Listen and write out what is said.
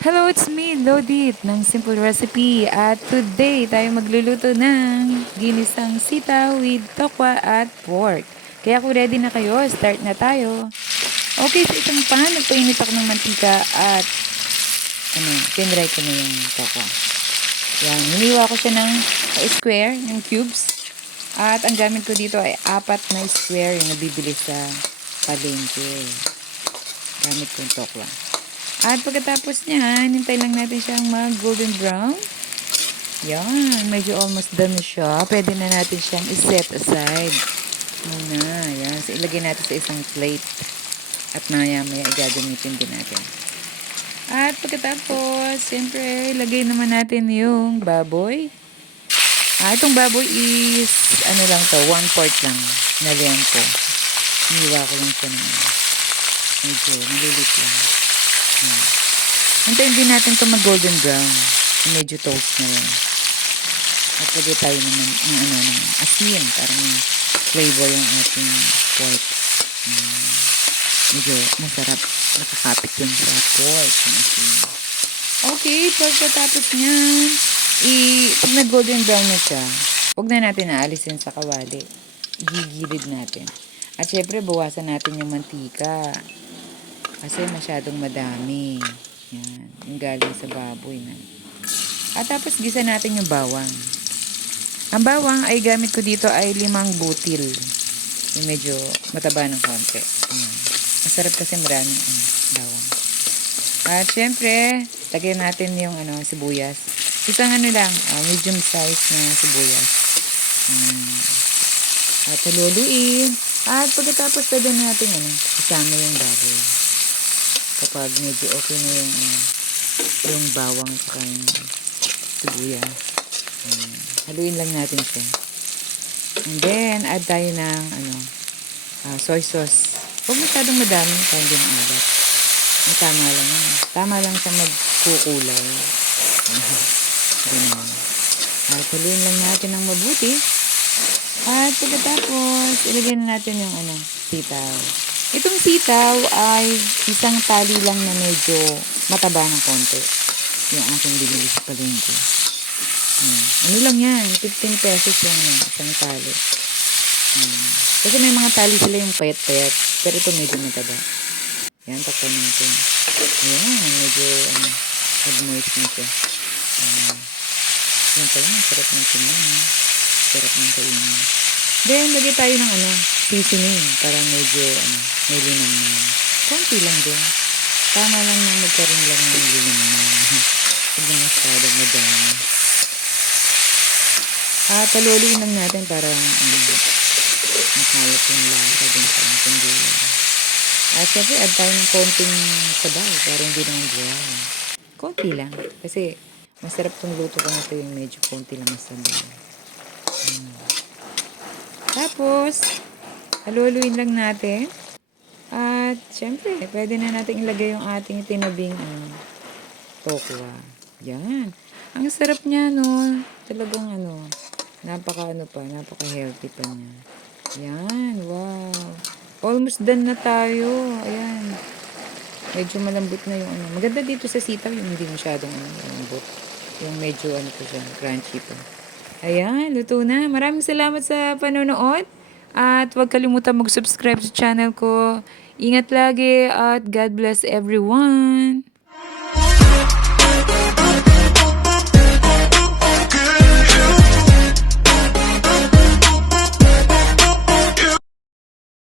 Hello, it's me, Lodit, ng Simple Recipe. At today, tayo magluluto ng ginisang sita with tokwa at pork. Kaya kung ready na kayo, start na tayo. Okay, sa isang pan, nagpainit ako ng mantika at ano, tinry ko na yung tokwa. Yan, hiniwa ko siya ng square, ng cubes. At ang gamit ko dito ay apat na square yung nabibili sa palengke. Gamit ko yung tokwa. At pagkatapos niyan, hintay lang natin siyang mag golden brown. Yan, medyo almost done na siya. Pwede na natin siyang iset aside. Muna, yan. So, ilagay natin sa isang plate. At maya maya igagamitin din natin. At pagkatapos, siyempre, ilagay naman natin yung baboy. Ah, itong baboy is, ano lang to, one part lang na liempo. Hiniwa ko lang siya ng medyo malilit lang. Hmm. Hintayin din natin ito mag golden brown. Medyo toast na lang. At lagay tayo naman ng ano ng asin para may flavor yung ating pork. Hmm. Medyo masarap. Nakakapit yun sa pork. Yung asin. Okay, pagkatapos niyan, i pag nag golden brown na siya, huwag na natin naalisin sa kawali. Gigilid natin. At syempre, bawasan natin yung mantika. Kasi masyadong madami. Yan. Galing sa baboy na. At tapos gisa natin yung bawang. Ang bawang ay gamit ko dito ay limang butil. Yung medyo mataba ng konti. Yan. Masarap kasi maraming ano, bawang. At syempre, lagyan natin yung ano, sibuyas. Isang ano lang, ah, medium size na sibuyas. Yan. At haluluin. At pagkatapos pwede natin ano, isama yung baboy kapag medyo okay na yung ano, yung bawang yung sibuyas. Um, haluin lang natin siya. And then, add tayo ng ano, ah, soy sauce. Huwag masyadong madami, hindi maalat. Ang tama lang. Tama lang sa magkukulay. Ganun. At haluin lang natin ng mabuti. At pagkatapos, ilagay na natin yung ano, sitaw. Itong sitaw ay isang tali lang na medyo mataba ng konti. Yung aking binili sa palengke. Yan. Ano lang yan? 15 pesos lang yan. Isang tali. Yan. Kasi may mga tali sila yung payat-payat. Pero ito medyo mataba. Yan, takpan natin. Ayan, medyo ano, nag-moist na siya. Ayan. Yan pa lang, sarap ng tingnan. Sarap ng kainin. Then, lagay tayo ng ano, seasoning para medyo, ano, may linang na. Konti lang din. Tama lang na magkaroon lang ng linang na. Huwag na masyadong madami. At taluloy lang natin para, ano, makalap yung lasa din sa ating gulay. At syempre, add tayo ng konting sabaw para hindi naman dry. Konti lang. Kasi, masarap tong luto ko na ito yung medyo konti lang ang sabaw. Hmm. Tapos, haluluin lang natin. At, syempre, pwede na natin ilagay yung ating tinabing uh, tokwa. Yan. Ang sarap niya, no? Talagang, ano, napaka, ano pa, napaka healthy pa niya. Yan, wow. Almost done na tayo. Ayan. Medyo malambot na yung ano. Maganda dito sa sitaw, yung hindi masyadong ano, malambot. Yung medyo, ano po siya, crunchy pa. Ayan, luto na. Maraming salamat sa panonood. At huwag kalimutan mag-subscribe sa channel ko. Ingat lagi at God bless everyone.